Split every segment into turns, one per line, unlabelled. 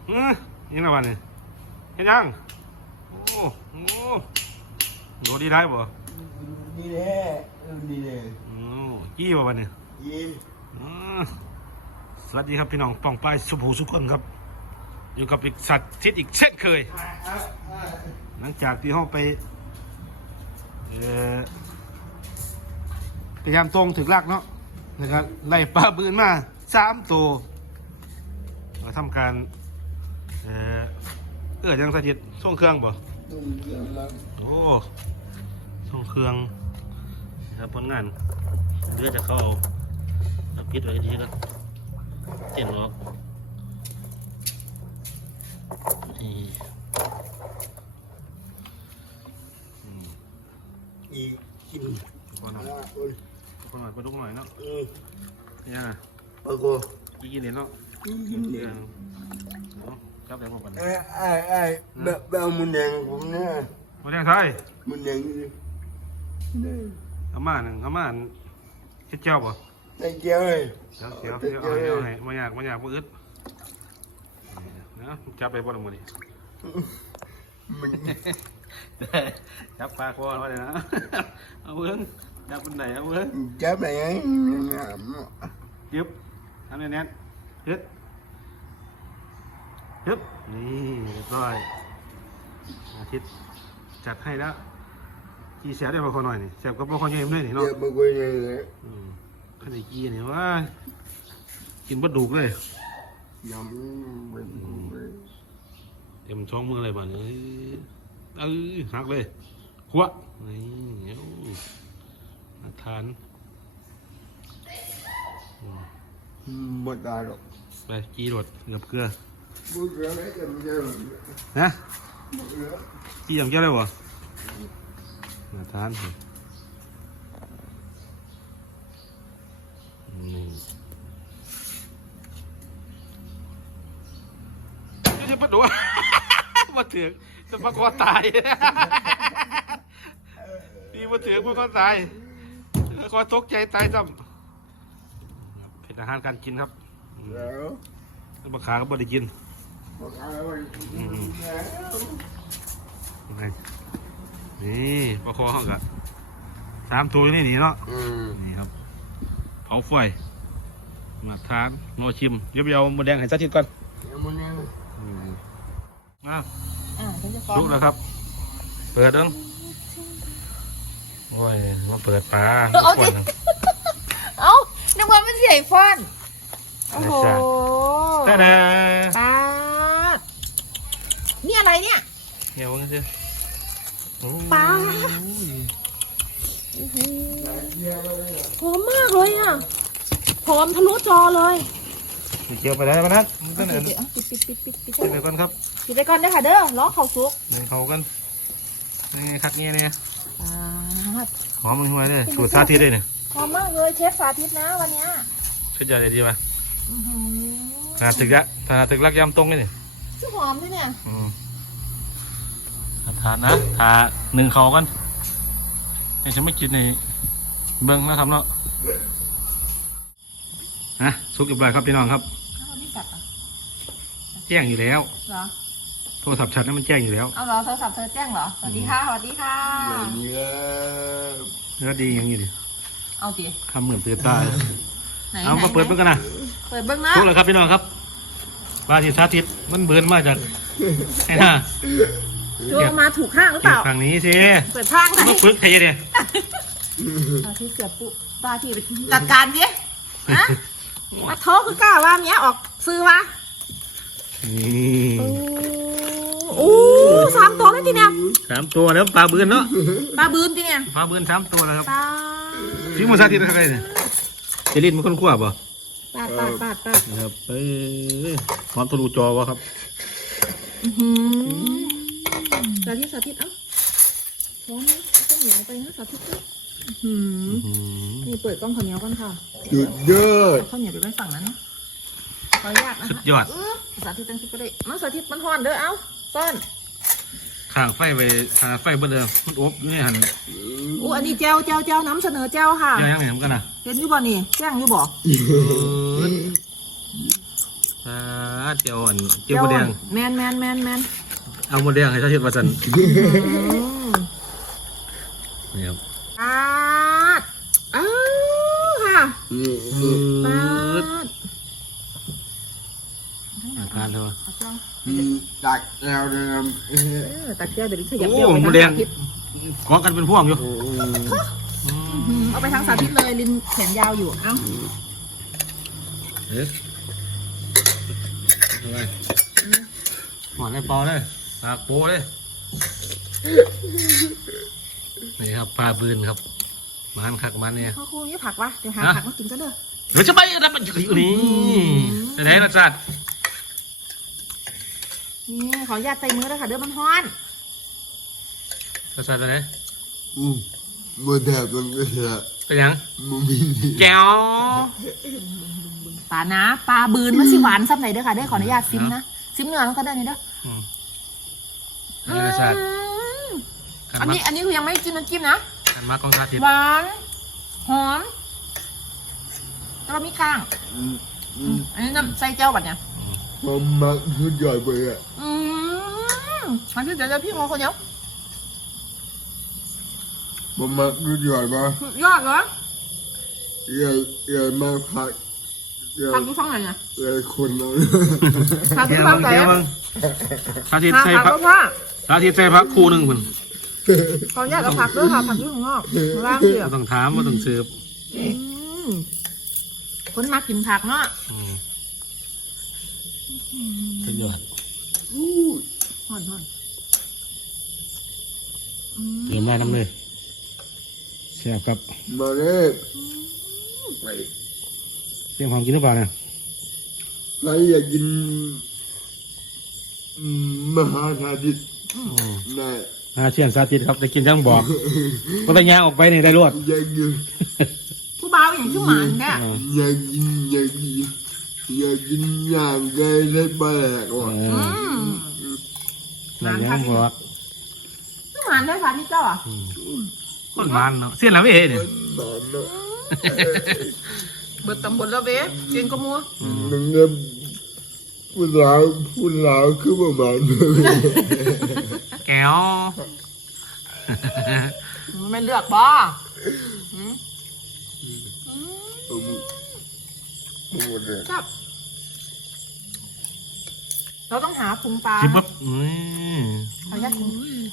ยังไงวันนี้เห็นยังโอ้โหโดดีได้บ่
ดีเลยดีเลย
กี้บ่วันนี้สวัสดีครับพี่น้องป้องปลายสุภูสุขคนครับอยู่กับอีกสัตว์ทิศอีกเช่นเคยหลังจากที่ห้องไปพยายามตรงถึงรากเนาะนะครับไล่ปลาบืนมา3 ตัวมาทำการยังสถิตส่งเครื่องบ่โอ้ส่งเครื่องครับผลงานเรือจะเข้าเอาปิดไว้ดีกันเต็มล็อกนี่
อีกกิน
คนหน่อยปลาดุกหน่อยเนาะเนี่ย
ปลาโก
กินเห็นเนาะ
กินเนี่ย
ครับแดงของกัน
แบบมุนแดงผมเนี่ย
มุนแดงไทย
มุนแดง
อาม่าเฮ็ดเจ้าป่ะ
ไอ้เจ้าเลย
เดี๋ยวให้มาอยากบ่อึดนะจับไปบ่ละมื้อนี้จับปลาคอไว้เลยนะเอาเบิ่งจับเป็นไหนเอาเบิ่ง
จับไหน
ยึบทำแน่นยึดนี่เรียบร้อยอาทิตย์จัดให้แล้วกี่แสบได้บางคนหน่อยนี่แสบก็บางคนยังไม่ได้นี่เนาะ
บางคนยังไง
ขนาดกี่นี่ว่ากินบะดุกเลย
ยำ
เต็มช่องมือเลยบ้านนี้หักเลยหัวนี่ทาน
หมดได้หรอก
ไปกี่รถกับเกลือ
นะ
กี่อย่างเจ้าได้บ่ทานนี่จะปะดัวมาถึงจะมาคอตายนี่มาถึงมาคอตายคอตกใจตายซ้ำเป็นอาหารการกินครับบางขาก็ไม่ได้กินนี่ปลาคอเขากะ3 ตัวนี่หนีเนาะนี่ครับเผาไฟมาทานโนชิมเดี๋ยวเอาหมูแดงให้สักทีก่อนลุกแล้วครับเปิดดึงโอ้ยมาเปิดปลา
เอานึกว่ามันใหญ่ฟันโอ้โห
ปลา
นี่อะไรเนี่ย
เงี้ยวันนี้
ปลาหอมมากเลยอ่ะหอมทะลุจอเลย
เกี่ยวไปได้ไหมนัดปิด
ไป
ก่อนครับ
ปิดไปก่อนได้ค่ะเด้อล้อเข่าซุก
หนึ่งเขากันนี่คักเนี่ยหอมมันหัวเลยสูตรสาธิตเลยเนี่ย
หอมมากเลยเชฟสาธิตนะวันนี้
เชื่อใจเลยดีป่ะขนาดตึกรักยำตรงเลย
ชื่อหอมด้วยเนี่ย
ทานนะทา1 เขากันยังจะไม่กินในเบิ้งนะครับเนาะนะซุกอีกใบครับพี่น้องครับแจ้งอยู่แล้ว
เหรอ
โทรศัพท์ชัดนั้นมันแจ้งอยู่แล้ว
เอาเหรอโทรศัพท์เธอแจ้งเหรอสวัสดีค่ะ
แล้วดีอย่างนี้ดิ
เอาดิ
คำเหมือนตื่นตาเอามาเปิดเบิ้งกันนะ
เปิดเบิ้งนะ
ซุกเลยครับพี่น้องครับปลาที่สาธิตมันเบิร์นมาจากไอ้ห่า
โจมาถูกข้างหรือเปล่า
ทางนี้สิ
เปิดข้างไหน
มาปึ๊กใครเนี่ย
ปลาที่เกือบปุ๊ปลาที่จัดการดินะมาโทรคือกล้าว่าเนี้ยออกซื้อวะโอ้3 ตัวแล้วทีเนี่ย
3 ตัวแล้วปลาบืนเนาะ
ปลาบืนทีเนี่ย
ปลาบืน3 ตัวแล้วครับที่มูซาติอะไรเนี่ยเจลินมันคนขั้วป่ะ
ปาด
ครับหอมทะลุจอวะครับ
สาธิตเอ้าช้อนนี้ต้องเหนียวไปนะสาธิตนี่เปิดกล้องข้าวเหนียวกันค่ะ
เยอะ
ข้าวเหนียวไปไว้ฝั่งนั้นขออนุญาตนะ
สุดยอด
สาธิตตั้งชุดก็ได้น้องสาธิตมันห่อนเด้อเอ้าซ่อน
ข้างไฟไปไฟเบอร์เดิมมันอบอยู่ในหัน
อันนี้เจ้าน้ำเสนอเจ้าค่ะ
ยังไงเหมือนกันนะ
เห็นอยู่บ่นี่แจ้งอยู่บ่
เจียวอันเจียวหมูแดง
แมน
เอาหมูแดงให้ชาติมาสั่นนี่ครับ
ปาดค่ะปาด
ทานเถอะ
ตักแล้วนะครับ
ตักแก้วเดี๋ยวขยับ
โอ้
เกี่ยวไป
หมู
ทาง
แดง
สาธิต
กองกันเป็นพวงอยู่
เอาไปทางสาธิตเลยลินแขนยาวอยู่เอ้า
เอ๊ะอะไรหวานในปอเลยปากโป้เลยนี่ครับปลาบืนครับมันคักมันเนี่ย
เขาคงนี่ผักวะเดี๋ยวหาผักมากินก็เด้อ
เดี๋ยวจะไปนะมันอยู่นี่ไหนรสชาติ
นี่ขออนุญาตใส่มือแล้วค่ะเด้อมันฮ้อน
รสชาติเป็นไง
มันแทบมันก็เสีย
เป็นยัง
มันมี
แก้ว
ปลานะปลาบืนมันสิหวานซ้ำไหนเด้อค่ะได้ขออนุญาตซิมนะซิมเนื้อมันก็ได้นี่เด้อ
นี่รสชาติ
อันนี้คือยังไม่จิ้มน้ำจิ้มนะ
การมากของชาติ
หวานหอมแล้วก็มีข้างอันนี้น้ำไส้เจ้าแบบเนี้ย
มันมักชุดใหญ่ไปอ่ะ
อันที่เดี๋ยวพี่มองคนเดียว
มันมักชุดใหญ่ปะ
ยอดเหรอ
ใหญ่มากพักใหญ่
ทำที่ฟังหน่อยนะ
ใหญ่คนเรา
ทำที่
เดี๋ยว
ฟั
มึ
ง
ง
หน่อย
เดี๋ยว
นะ
มึงชาติ
ผั
ใส่
ก
พัก
ก็พ่อ
ชาติใส่พักคู่หนึ่งคุณ
ขออนุญาตเอาผักด้วยค่ะผักที่ข้างนอกล่างเดียว
ไม่ต้องถามไม่ต้องสืบ
คนมากินผักเนาะ
ประโยชน์
ห่อน
เตรียมได้น้ำเลยแซ่บครับ
มาเลยไป
เตรียมความกินหรือเปล่าเนี่ย
ใครอยากกินมหาธาตุได้
เชียนสาธิตครับได้กินจังบอกก็ไปย่างออกไปนี่ได้รวด
อยากกิน
ผู้บ่าวอย่างชื่อหมานเนี่ย
อยากกินอย่างไก่ได้ปลาแหลกว่ะ
นั่นยังบอก
ชื่อหมานได้ค่ะพี่เจ้าอ่ะ
คนมันเนาะเสี้ยนแล้วไม่เอ๋เนี่ย
นอนเนาะ
เบิดตำบลแล้วเบ๊เจนก็มัว
มึงเนี่ยพูดลาวคือประมาณนั้น
แก้ว
ไม่เลือกบ่ครับเราต้องหาพุงปลา
จิบปุ๊บ
ขออนุญาตพุง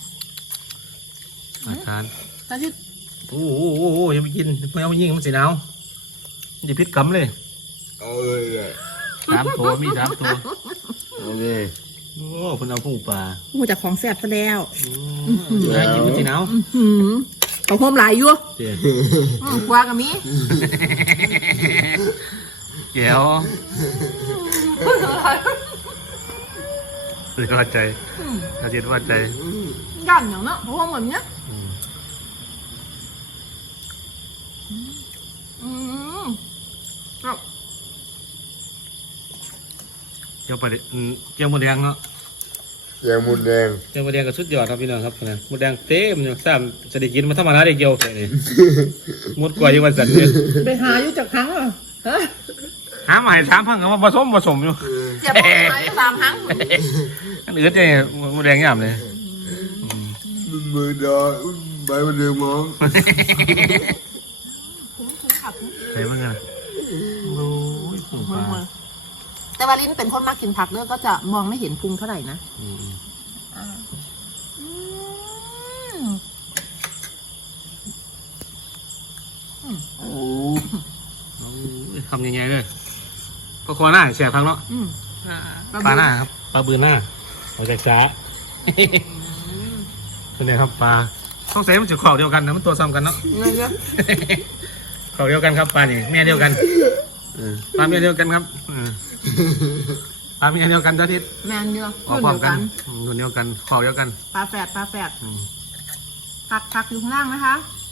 อาทาน
ตอนที่
โอ้โหอย่าไปกินไม่เอาไปยิงมันสีหนาวอย่าพิษกำเลย
เอาเลยแหละ
3 ตัวมี3 ตัว
เอาเลย
โอ้คุณเอาพุงปลา
โอ้จากของแซ่บซะแล้ว
ได้กินมันสีหนาว
เขาโฮมหลายอยู่
เจ๊
กว่ากับมี
แก้วเลยว่าใจอาจิตว่าใจ
ย่านอย่างเนาะเขาโฮมแบบเนี้ยครับ
เจ้าปลาเจ้าหมูแดงเนาะ
แกงมุนแดง
เจ้าหมูแดงก็สุดยอดครับพี่น้องครับนะหมูแดงเต็มอยู่ซ้ำจะได้กินมาธรรมดาได้เกี่ยวแค่นี้หมดกว่าอยู่วันสันเนี่ย
ไปหาอยู่จากครั้งอ่ะฮะ
หามาให้3 พังก็มาผสมอยู่
เจ็บปวดหายไป3 ครั้ง
อันอื่นเนี่ยหมูแดงย่ำเลย
มือดอใบมันเดือมอง
ใส่มันกันโอ้ยพุงปลา
แต่ว่าลิ้นเป็นคนมากกินผักเลือกก็จะมองไม่เห็นพุงเท่าไหร่นะ
โอ้
ทำยังไงเลยก็คอหน้าแสบทั้งเนาะปลาหน้าครับปลาบืนหน้าเอาจากจ้าเป็นไงครับปลาต้องใส่มันจะขอกเดียวกันนะมันตัวซ้ำกันเนาะ ขอกเดียวกันครับปลานี่แม่เดียวกันปลาเมียเดียวกันครับปลาเมียเดียวกันเจ้าทิศ
แมนเดียว
ขอพร้อมกันรุ่นเดียวกันขอกเดียวกัน
ปลาแฝดผักอยู่ข้างล่างนะคะ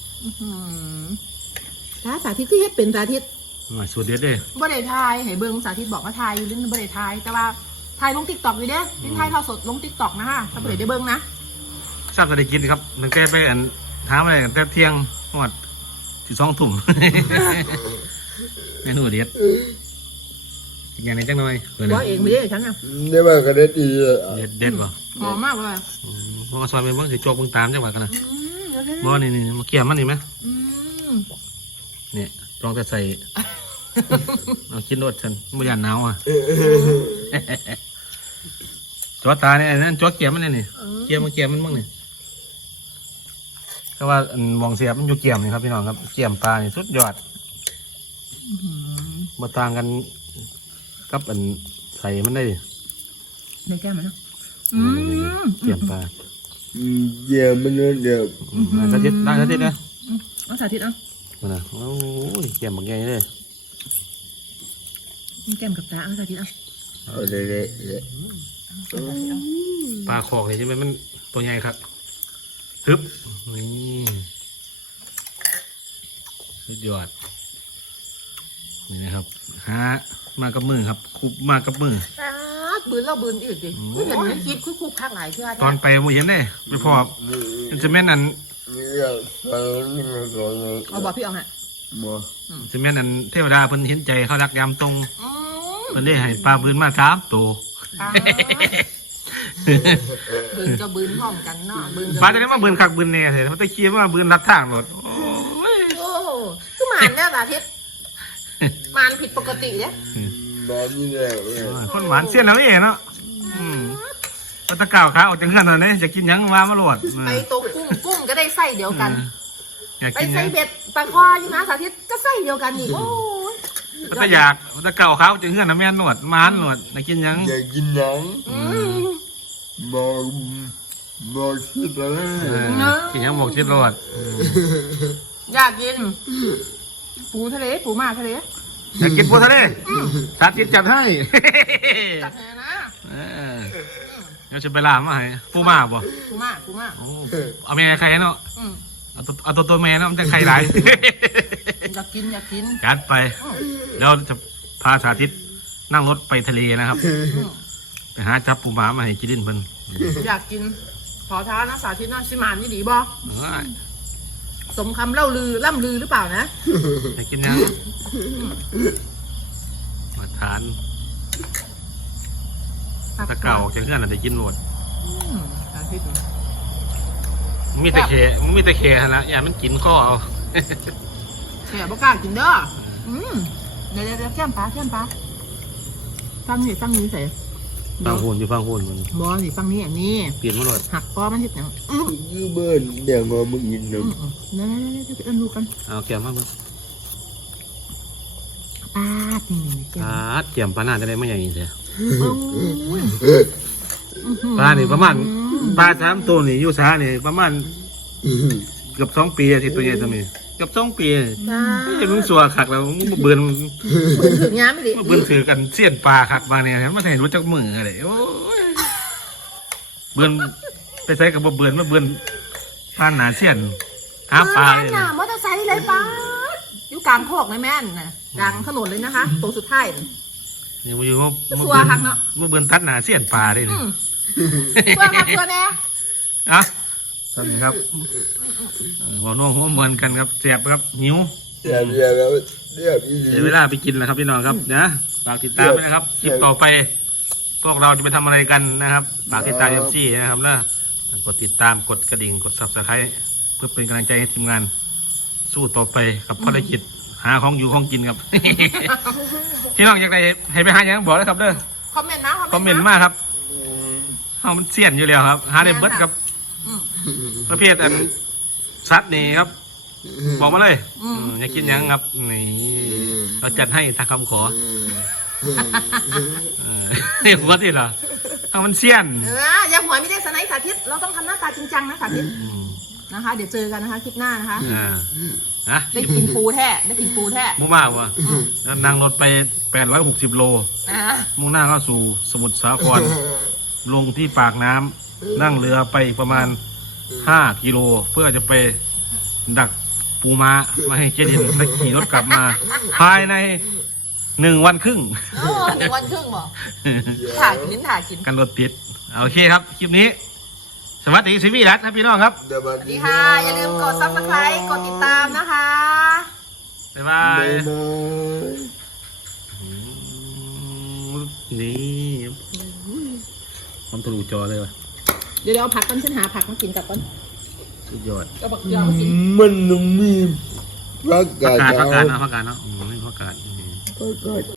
สาธิตคือเฮ็ดเป็นสาธิต
สูตรเด็ดเลย
บ่ได้ทายให้เบิ่งสาธิตบอกว่าทายอยู่ลิ้นบ่ได้ทายแต่ว่าทายลง TikTok อยู่เด้ลิ้นทายทอดสดลง TikTok นะคะถ้าบ่ได้เบิ่งนะ
ทราบจะได้กินครับตั้งแต่ไปถามอะไรตั้งแต่เที่ยงหอด12 ทุ่มเมนูเด็ดอย่างไหนจังหน่อยเออ
ว่าเองไม่ได้ฉันอ่ะ
ได้มากก็ได้ดีอ่ะ
เด็ดป่ะ
หอมมากเลย
พวกซอยไปเบิ่งสิโจกเบิ่งตามจังหวะกันนะ
เดี๋ยว
บ่นี่มาเกี่ยมมันนี่ไหม
อืม
เนี่ยจองแต่ใส่ เอากินรสฉันไม่อยากหนาวอ่ะ จอตาเนี่ยนั่นจอเกี่ยมมันเนี่ยนี่เกี่ยมมันบ้างนี่ก็ว่าหมองเสียบมันอยู่เกี่ยมนี่ครับพี่น้องครับเกี่ยมปลานี่สุดยอดมาต่างกันกับใส่มันได้
ในแก้มมันเนาะ
เกี่ยมปลา
เยี่ยมมันเลยเดี๋ยว
ได้สาธิตนะ
เอาสาธิตเอา
นะโอ้ยเกี่ยมบางอย่างเลย
แก้มกับตาเอาสาธิตเอา
เอาเลยเลยเลย
ปลาคอกนี่ใช่ไหมมันตัวใหญ่ครับฮึบนี่สุดยอดนี่นะครับหามากับมือครับคุบมากับมือ
บืนเราบืนอีกดิเห็นในคลิปคุกพักหลายเชื่อ
ตอนไปโมเห็นได้ไปพอมันจะแม่นอัน
เนี่ยฟังนี่มาก่อนเลย
เอาบอกพี่เอาฮะ
มา
จะแม่นอันเทวดาเพิ่นเห็นใจเขารักยามตรงเพิ่นได้ให้ปลาบืนมา3 ตัว
บืนกับบืนพร้อมกันเนาะบืน
ปลาจะได้มาบืนคักบืนแน่เลยเขาตะเคียนมาบืนรัดทางหมดโอ้ย
โอ้คือหมานเนี่ยสาธิตหมานผิดปกติเนี่ย
มานี่แหละเว้ย
คนหวานเสี้ยนแล้วนี่เนาะปลาตะกร้าวขาออกจากเงื่อนหน่อยเนี่ยจะกินหยังมาโหลด
ไปตัวกุ้งก็ได้ไส้เดียวกัน
อยาก
ไป
กินห
ใส่
ยัง
เบ็ดปลาคออยู่นะสาธิตก็ไส้เดียวกันอีกโอ้ย
ปลาตะอยากปลาตะกร้าวขาออกจากเงื่อนนะแม่นหนวดม้านหนวดอยากกินหยัง
อยากกินหนังบอกคิดอะไร
กินหยังบอกชิดโหลด
อยากกินปูทะเลปูมาทะเล
อยากกินปูทะเลสาธิตจัดให้
จัดแทนนะ
เดี๋ยวจะไปล่ามมาให้ปูมาบ่
ปูมา
โอ้เอาแม่ใครเนาะ
อืม
เอาตัวแม่เนาะมันจะใครหลาย
อยากกิน
จัดไปแล้วจะพาสาธิตนั่งรถไปทะเลนะครับไปหาจับปูม้ามาให้กินดินเพิ่น
อยากกินขอท้านะสาธิตนะสิมานนี่ดีบ่
เอ้ย
สมคำล่ำลือหรือเปล่านะ
อยากกินหยังมาทานตะเก่าจะเพื่อนอาจจะกินหมด
สาธิต
มีแต่แค่หั่นละอย่ามันกินข้อเอา
แข่บ่กล้ากินเด้อเดี๋ยวแก้มปลาตั้งนี่ใส่
ฟังหุ่นอยู่ฟังหุ่นมัน
บอสิฟังนี้อย่างนี้
เปลี่ยนมาหมด
หักคอมันทิศหนัง
ยืมเบิ้ลเดี๋ยวงอมึงกินน้ำ
นั่นๆไปเอิ้นลูกกัน
เอาแก้มมาเบิ่ง
ปาดนี่แก้ม
แก้มปลาหน้าจะได้ไม่ใหญ่เสีย
โอ้ย
ปลานี่ประมาณปลา3 ตัวนี่อยู่สานี่ประมาณเกือบ2 ปีอะที่ตัวใหญ่ตัวนี้เกือบ2 ปีไอ้มึงสัวคักแล้วมึงมาเบือน
ปืนถึงย้ำไม่ดิ
มาเบือนถือกันเสี้ยนปลาคักมาเนี่ยมันเห็นรู้จักมืออะไรโอ้ยเบือนไปใส่กับเบือนมาเบือนผ่านหนาเสี้ยนหาปลาเลย
น่ะมอเตอร์ไซค์เลยป้าอยู่กลางโคกเลยแม่นนะกลางถนนเลยนะคะตัวสุดท้าย
นี่มาอยู่มา
สัวคักเนาะ
มาเบือนตัดหนาเสี้ยนปลาเลยนี่
เพื่อนครับเพื่อนแน่
อ่ะสวัสดีครับหัวน้องหัวมันกันครับเสียบครับหิว
เดี๋ยวอี
เดี๋ยวเวลาไปกินแล้วครับพี่น้องครับนะฝากติดตามด้วยนะครับคลิปต่อไป พวกเราจะไปทำอะไรกันนะครับฝากติดตามเอฟซีนะครับแล้วกดติดตามกดกระดิ่งกด Subscribe เพื่อเป็นกำลังใจให้ทีมงาน สู้ต่อไปกับภารกิจหาของอยู่ของกินครับ พี่น้องอยากได้ให้ไปหาอย่างบอกเลยครับเด้อ
คอมเมนต์นะ
คอมเมนต์มากครับเฮามันเสี้ยนอยู่แล้วครับ หาได้เบิดครับประเภทอันสัตว์นี่ครับ บอกมาเลยอยากกินหยังครับนี่เราจัดให้ตามคำขอนี่หัวที่เหรอเอามันเสี้ยน
อย่าหัวไม่ได้สไนสาธิตเราต้องทำหน้าตาจริงจังนะสาธิตนะคะ เดี๋ยวเจอกันนะคะคลิปหน้านะคะ
นะ
ได้กินปูแท้
มุ่งมากว่ะแล้วนั่งรถไป860 โลมุ่งหน้าเข้าสู่สมุทรสาครลงที่ปากน้ำนั่งเรือไปประมาณ5 กิโลเพื่อจะไปดักปูม้ามาให้เจดินได้ขี่รถกลับมา ภายใน1 วันครึ่ง
1 วันครึ่งบอกถ่ากิน
กันรถติดโอเคครับ คลิปนี้ สวัสดีซีวีรัตครับพี่น้องครับ
สวัส
สวัส
ดี
ดี
ครั
ค่ะ
บ
อย่าลืมกด Subscribe กดติดตามนะคะ
บ๊ายบาย
บ๊ายบาย
นี่ความทะลุจอเลยว่ะ
เดี๋ยวเอาผักกันฉันหาผักมากินกับก่อน
สุดยอด
เอาผักยาวมากิน
มันต้องมีประกาศ
ผักกาดนะผักกาดเนาะไม่ผักกาด
ประกาศ